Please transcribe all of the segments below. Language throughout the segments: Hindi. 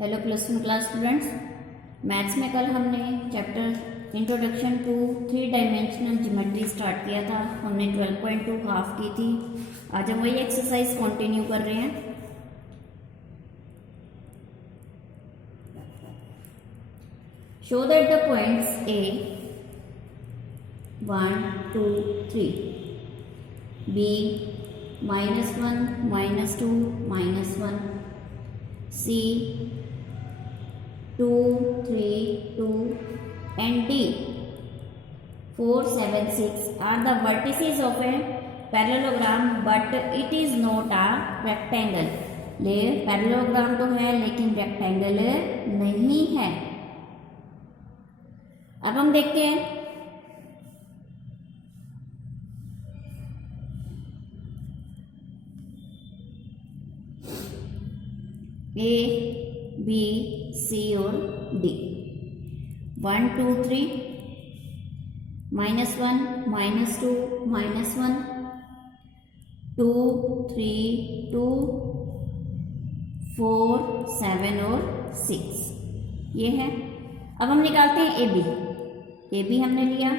Hello plus one class students. Maths में कल हमने chapter introduction to three dimensional geometry start किया था। हमने 12.2 हाफ की थी। आज हम वही एक्सरसाइज कंटिन्यू कर रहे हैं। Show that the points A 1 2 3 B -1 -2 -1 C 2 3 2 and D 4 7 6 are the vertices of a parallelogram but it is not a rectangle। ले पैरेललोग्राम तो है लेकिन रेक्टेंगल नहीं है। अब हम देखते हैं ए बी सी और डी। 1 2 3 -1 -2 -1 2 3 2 4 7 और 6 ये है। अब हम निकालते हैं ए बी हमने लिया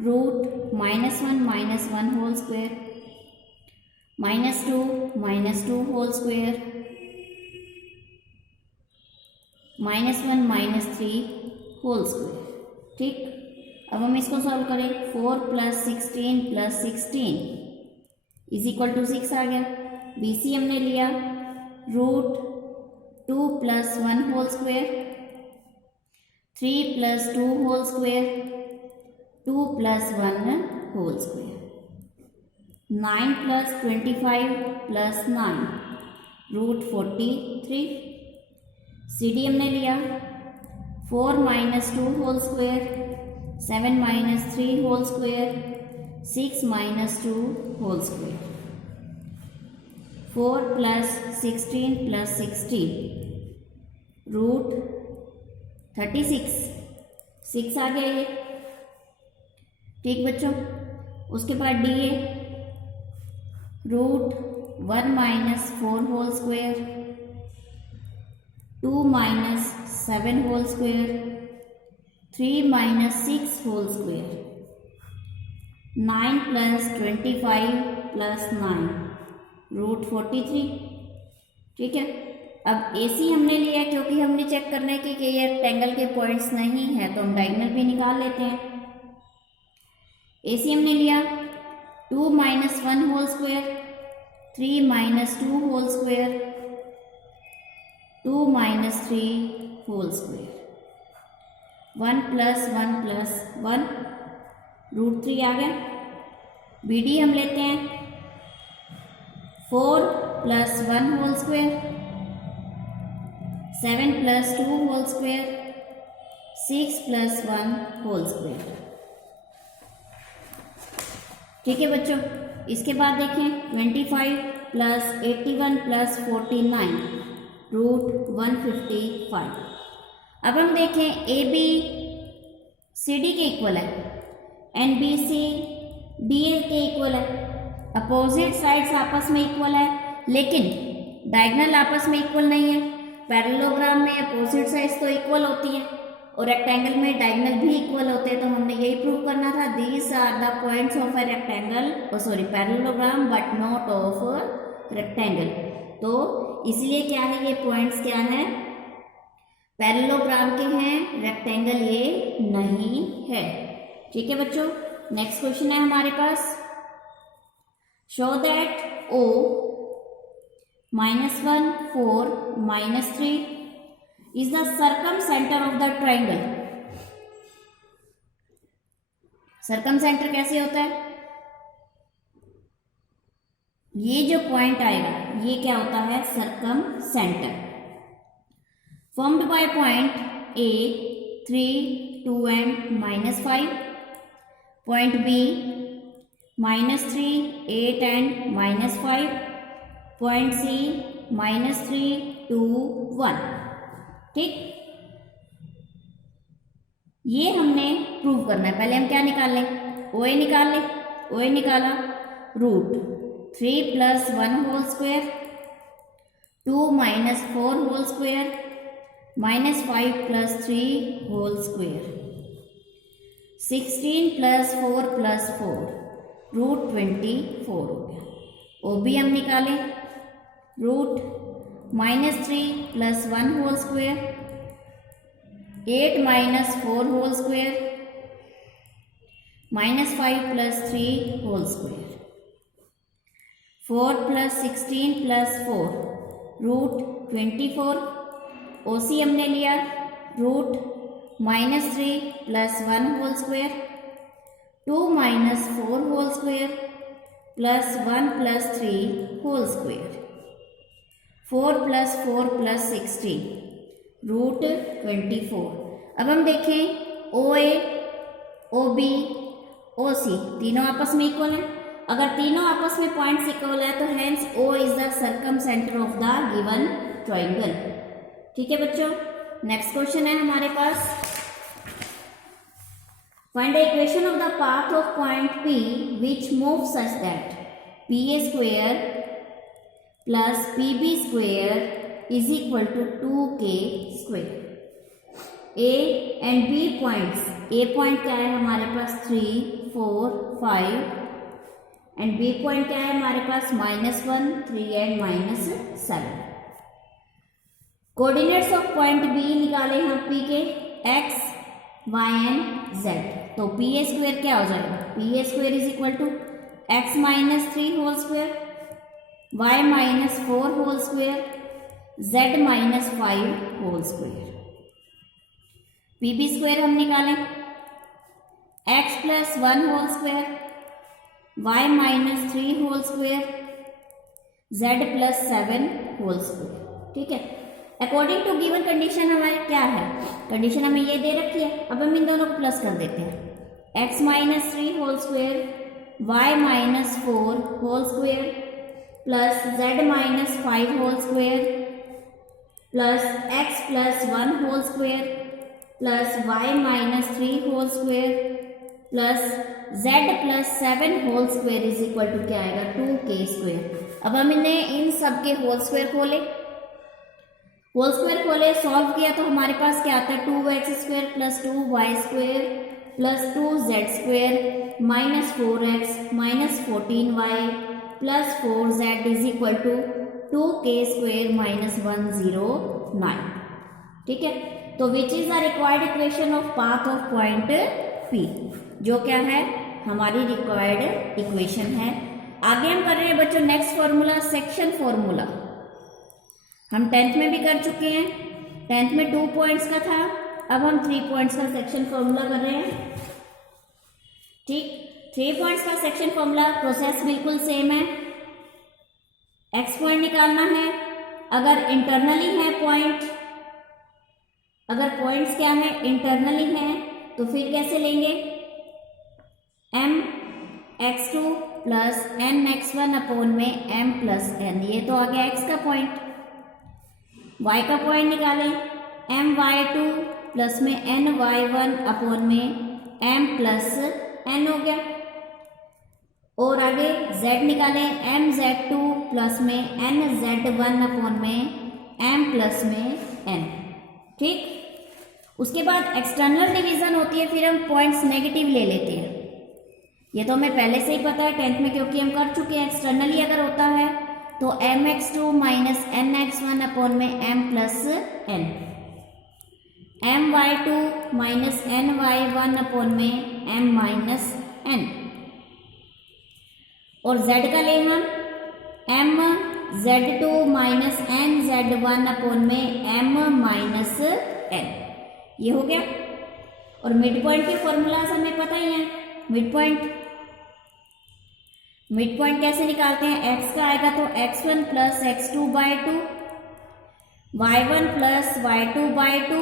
root -1 -1 whole square -2 whole square -1 -3 whole square. ठीक, अब हम इसको सॉल्व करें। 4 + 16 + 16 = 6 आ गया। BC हमने लिया root 2 + 1 whole square 3 + 2 whole square 2 + 1 whole square 9 + 25 + 9 root 43। CD हमने लिया 4 - 2 whole square 7 - 3 whole square 6 - 2 whole square 4 + 16 + 16 root 36 6 आ गया ये। ठीक बच्चों, उसके बाद डी है root 1 - 4 whole square 2 - 7 whole square 3 - 6 whole square 9 + 25 + 9 root 43। ठीक है, अब AC हमने लिया क्योंकि हमने चेक करना है कि ये रेक्टेंगल के पॉइंट्स नहीं है तो हम डायगोनल भी निकाल लेते हैं। AC हमने लिया 2 - 1 whole square 3 - 2 whole square 2 - 3 whole square 1 + 1 + 1 root 3 आ गया। BD हम लेते हैं 4 + 1 whole square 7 + 2 whole square 6 + 1 whole square. ठीक है बच्चों, इसके बाद देखें 25 + 81 + 49 रूट 155। अब हम देखें AB CD के इक्वल है एंड BC DL के इक्वल है। अपोजिट साइड्स आपस में इक्वल है लेकिन डायगोनल आपस में इक्वल नहीं है। पैरेललोग्राम में अपोजिट साइड्स तो इक्वल होती हैं और रेक्टेंगल में डायगोनल भी इक्वल होते हैं। तो हमने यही प्रूव करना था these are the points of a rectangle parallelogram but not of rectangle. तो इसलिए क्या है, ये पॉइंट्स क्या है, पैरेललोग्राम के हैं, रेक्टेंगल ये नहीं है। ठीक है बच्चों, नेक्स्ट क्वेश्चन है हमारे पास। Show that O -1 4 -3 is the circumcentre of the triangle. Circumcentre कैसे होता है, ये जो पॉइंट आएगा ये क्या होता है, circumcentre. Formed by point A 3 2 and -5 point B -3 8 and -5 point C -3 2 1। ठीक, ये हमने प्रूव करना है। पहले हम क्या निकाल लें, OA निकाल लें। OA निकाला root 3 + 1 whole square 2 - 4 whole square -5 + 3 whole square, 16 + 4 + 4 √24 हो गया। ओ बी हम निकालें, √-3 + 1 whole square, 8 - 4 whole square, -5 + 3 whole square, 4 + 16 + 4 √24। OC हमने लिया √-3 + 1 whole square, 2 - 4 whole square plus 1 + 3 whole square, 4 + 4 + 16 √24। अब हम देखें ओ ए, ओ बी, ओ सी तीनों आपस में इक्वल है। अगर तीनों आपस में पॉइंट्स इक्वल है तो hence O is the circumcentre of the given triangle. ठीक है बच्चों, नेक्स्ट क्वेश्चन है हमारे पास, find the equation of the path of point P which move such that PA² + PB² is equal to 2K²। A and B points, A point क्या है हमारे पास 3, 4, 5 एंड बी पॉइंट क्या है हमारे पास -1, 3 and -7। Coordinates of point B निकाले हम पी के, x, y एंड z। तो PA² क्या हो जाएगा, PA² is equal to x - 3 whole square, y - 4 whole square, z - 5 whole square. PB² हम निकालें, x + 1 whole square, y - 3 whole square, z + 7 whole square. ठीक है, अकॉर्डिंग टू गिवन कंडीशन हमारे क्या है, कंडीशन हमें ये दे रखी है। अब हम इन दोनों को प्लस कर देते हैं, x - 3 whole square, y - 4 whole square plus z - 5 whole square plus x + 1 whole square plus y - 3 whole square plus z + 7 whole square is equal to क्या आएगा 2K²। अब हमने इन सब के होल स्क्वायर खोले, सॉल्व किया तो हमारे पास क्या आता है 2x² + 2y² + 2z² -4x - 14y + 4z is equal to 2K² - 109। ठीक है, तो which is the required equation of path of point P, जो क्या है हमारी रिक्वायर्ड इक्वेशन है। आगे हम कर रहे हैं बच्चों नेक्स्ट फॉर्मूला, सेक्शन फॉर्मूला। हम 10th में भी कर चुके हैं, 10th में 2 पॉइंट्स का था, अब हम 3 पॉइंट्स का सेक्शन फॉर्मूला कर रहे हैं। ठीक, 3 पॉइंट्स का सेक्शन फॉर्मूला प्रोसेस बिल्कुल सेम है। x पॉइंट निकालना है, अगर इंटरनली है पॉइंट, अगर पॉइंट्स क्या है इंटरनली है तो फिर कैसे लेंगे, mx2 + nx1 अपॉन में m + n, ये तो आ गया x का पॉइंट। y का पॉइंट निकालें, my2 प्लस में ny1 अपॉन में m + n हो गया। और आगे z निकालें, mz2 प्लस में nz1 अपॉन में m प्लस में n। ठीक, उसके बाद एक्सटर्नल डिवीजन होती है, फिर हम पॉइंट्स नेगेटिव ले लेते हैं। ये तो हमें पहले से ही पता है 10th में, क्योंकि हम कर चुके हैं। एक्सटर्नली अगर होता है तो mx2 - nx1 अपॉन में m + n, my2 - ny1 upon में m - n। और z का ले हम mz2 - nz1 अपॉन में m - n, ये हो गया। और मिड पॉइंट के फॉर्मूलाज हमें पता ही है। मिड पॉइंट कैसे निकालते हैं, x का आएगा तो x1 + x2/2, y1 + y2/2,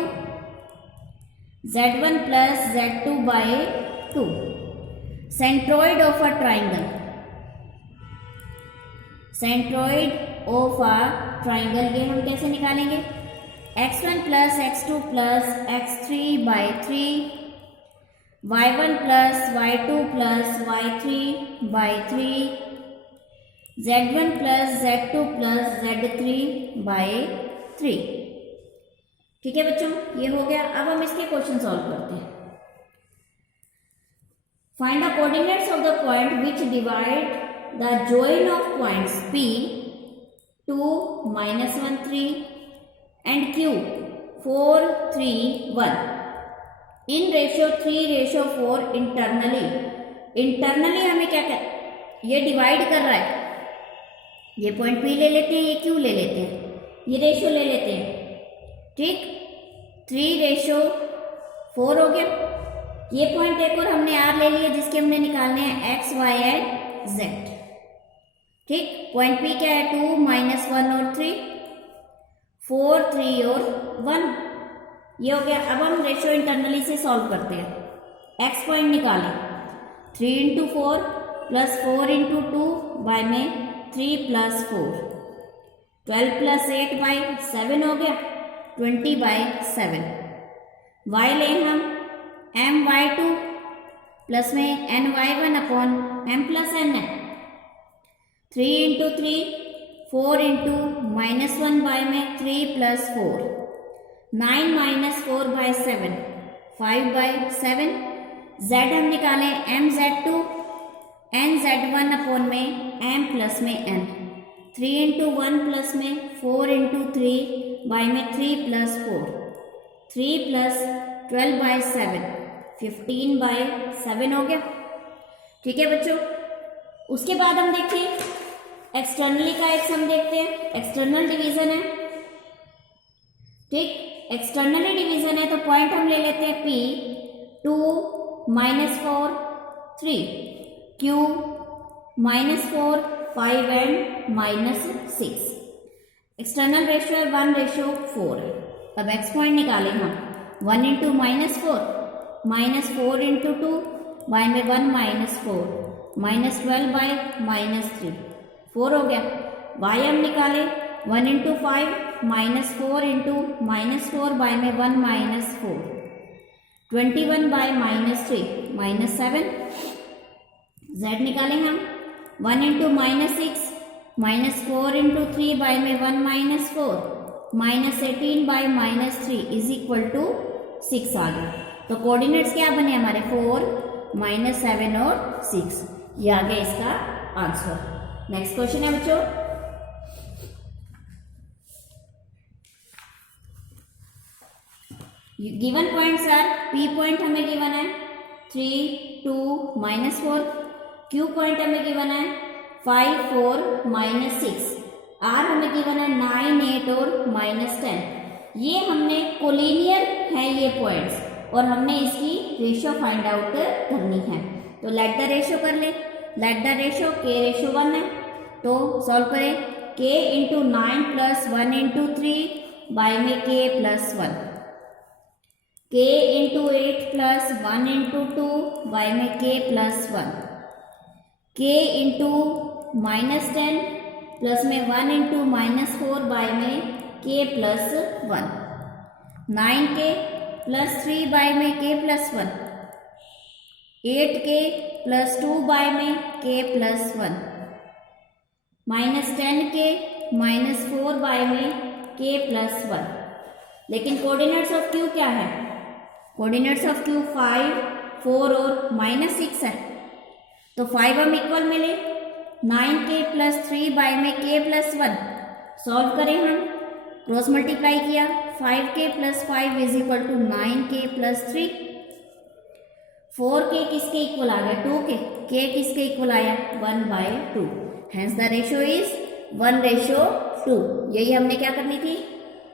z1 + z2/2। Centroid of a triangle, ये हम कैसे निकालेंगे, x1 + x2 + x3/3, y1 + y2 + y3/3, z1 + z2 + z3/3। ठीक है बच्चों, ये हो गया। अब हम इसके क्वेश्चन सॉल्व करते हैं। Find the coordinates of the point which divide the join of points P 2, -1, 3 and Q 4, 3, 1 in ratio 3:4 internally. Internally हमें क्या कर, ये डिवाइड कर रहा है, ये पॉइंट P ले लेते हैं, ये Q ले लेते हैं, ये रेशियो ले लेते हैं, ठीक। 3:4 हो गया। ये पॉइंट एक और हमने R ले लिया जिसके हमने निकालने हैं X, Y एंड Z, ठीक। पॉइंट P क्या है, 2, -1 और 3, 4, 3 और 1, ये हो गया। अब हम रेशियो इंटरनली से सॉल्व करते हैं। X पॉइंट निकालें, 3 × 4 + 4 × 2 बाय में 3 + 4, 12 + 8/7 हो गया, 20/7। y लें हम my2 प्लस में ny1 अपॉन m + n है, 3 × 3 4 × -1 बाय में 3 + 4, 9 - 4/7 5/7। z हम निकालें mz2 nz1 अपॉन में m प्लस में n, 3 × 1 प्लस में 4 × 3 बाय में 3 + 4, 3 + 12/7 15/7 हो गया, ठीक है बच्चों। उसके बाद हम देखिए एक्सटर्नली का एक सम देखते हैं। एक्सटर्नल डिवीजन है, ठीक। एक्सटर्नली डिवीजन है तो पॉइंट हम ले लेते हैं P 2, -4, 3, Q -4, 5 and -6। External ratio है 1:4 है। अब x पॉइंट निकालें हम, 1 × -4 -4 × 2 बाय में 1 - 4 -12/-3 4 हो गया। y हम निकालें 1 × 5 -4 × -4 बाय में 1 - 4 21/-3 -7। z निकालें हम 1 × -6 -4 × 3 बाय में 1 - 4 -18/-3 = 6 आ गया। तो कोऑर्डिनेट्स क्या बने हमारे, 4, -7 और 6। ये आ गया इसका आंसर। नेक्स्ट क्वेश्चन है बच्चों, given points are, P point हमें गिवन है 3, 2, -4, Q पॉइंट हमें गिवन है 5, 4, -6, R हमें गिवन है 9, 8 और -10। ये हमने कोलिनियर है ये पॉइंट्स, और हमने इसकी रेशियो फाइंड आउट करनी है। तो लेट द रेशियो कर ले। लेट द रेशियो k:1 है, तो सॉल्व करें। k × 9 + 1 × 3 बाय में k + 1, k × 8 + 1 × 2 बाय में k + 1, k × -10 प्लस में 1 × -4 बाय में k + 1, 9k + 3 बाय में k + 1, 8k + 2 बाय में k + 1, -10k -4 बाय में k + 1। लेकिन कोऑर्डिनेट्स ऑफ Q क्या है, कोऑर्डिनेट्स ऑफ Q 5, 4 और -6 है। तो 5 हम इक्वल में ले, 9k + 3 बाय में k + 1 सॉल्व करें हम, क्रॉस मल्टीप्लाई किया, 5k + 5 = 9k + 3, 4k किसके इक्वल आ गया, 2k, k किसके इक्वल आया, 1/2। Hence the ratio is 1:2। यही हमने क्या करनी थी,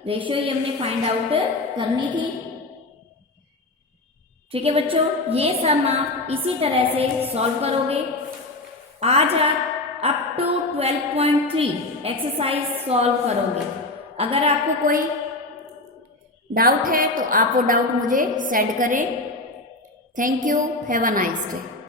रेशियो ही हमने फाइंड आउट करनी थी, ठीक है बच्चों। ये सम आप इसी तरह से सॉल्व करोगे। आज आप अप टू 12.3 एक्सरसाइज सॉल्व करोगे। अगर आपको कोई डाउट है तो आप वो डाउट मुझे सेंड करें। Thank you, have a nice day.